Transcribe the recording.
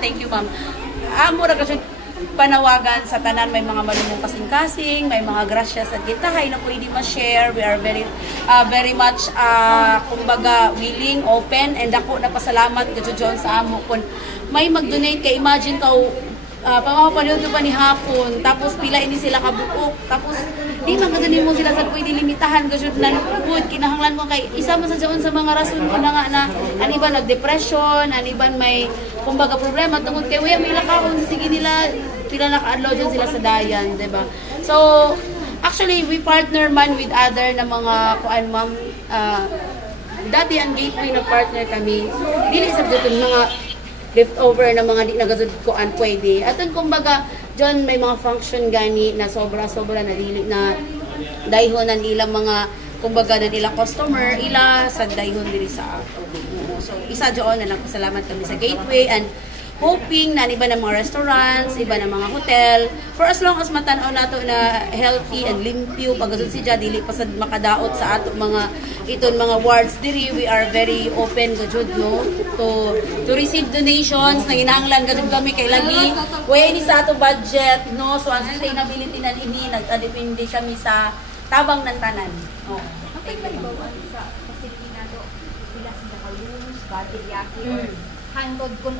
thank you ma'am. Amo ra kasi panawagan sa tanan, may mga malumong kasing-kasing, may mga grasyas at gitahay na pwede ma-share. We are very much kumbaga willing, open, and ako na pasalamat gadyo John sa amo kung may mag-donate kay imagine ka pangapapanood pa ni hapon, tapos pila ini sila kabuok, tapos di man ganin mo sila sa pwede limitahan gadyo na food kinahanglan mo kay isa man sa John sa mga rason ko na nga na ang iba nag-depression, ang iba may kumbaga problema tungod kay may lakahon sige nila pila naka-adlaw dyan sila sa dayan, diba? So, actually, we partner man with other na mga, kuan ma'am, dati ang Gateway na partner kami, dili sa dito mga leftover na mga di nagasud kuan pwede. At kumbaga, dyan may mga function gani na sobra-sobra na dili na dayhonan ilang mga, kumbaga na ilang customer, ila sa dayhon dili sa ato. So, isa dyan na nagpasalamat kami sa Gateway and hoping na iba ng mga restaurants, iba ng mga hotel, for as long as matanaw nato na healthy and limpyo, pagkasud siya, dili pa sad makadaot sa ato mga iton mga wards diri, we are very open gajud no to receive donations na ginahanglan gajud kami kay lagi way ni sa ato budget no, so ang sustainability na ini nagdepende kami sa tabang ng tanan. Oh. Okay, palibawan sa facility nato sila sa rooms, battery yaki, handod kun